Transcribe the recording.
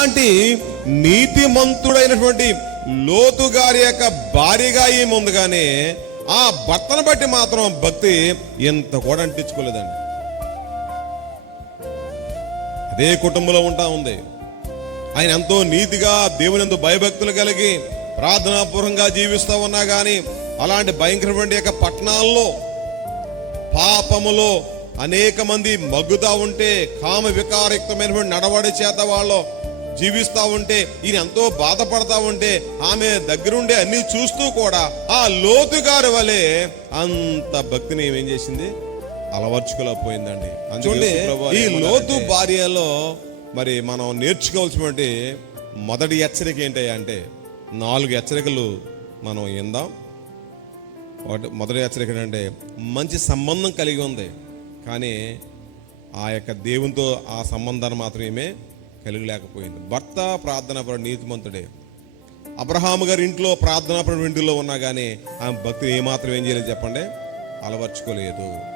అలాంటి నీతిమంతుడైనటువంటి లోతు గారి యొక్క భార్యగా ఏమి ఉంది కానీ ఆ భర్తను బట్టి మాత్రం భక్తి ఎంత కూడా అంటించుకోలేదండి అదే కుటుంబంలో ఉంటా ఉంది. ఆయన ఎంతో నీతిగా దేవుని ఎంతో భయభక్తులు కలిగి ప్రార్థనాపూర్వంగా జీవిస్తూ ఉన్నా కానీ అలాంటి భయంకరమైన యొక్క పట్టణాల్లో పాపములో అనేక మంది మగ్గుతా ఉంటే కామ వికారయుక్తమైనటువంటి నడవడి చేత వాళ్ళు జీవిస్తా ఉంటే ఈయన ఎంతో బాధపడతా ఉంటే ఆమె దగ్గరుండే అన్ని చూస్తూ కూడా ఆ లోతు గారి వలె అంత భక్తిని ఏం చేసింది? అలవర్చుకోలేకపోయిందండి చూడండి ఈ లోతు భార్యలో మరి మనం నేర్చుకోవాల్సినటువంటి మొదటి హెచ్చరిక ఏంటి అంటే నాలుగు హెచ్చరికలు మనం ఇందాం ఒకటి మొదటి హెచ్చరిక ఏంటంటే మంచి సంబంధం కలిగి ఉంది. కానీ ఆ యొక్క దేవునితో ఆ సంబంధాన్ని మాత్రమే కలిగలేకపోయింది. భర్త ప్రార్థనాపర నీతిమంతుడే. అబ్రహాము గారి ఇంట్లో ప్రార్థనాపర ఇంటిలో ఉన్నా కానీ ఆమె భక్తిని ఏమాత్రం ఏం చేయలేదు చెప్పండి. అలవర్చుకోలేదు.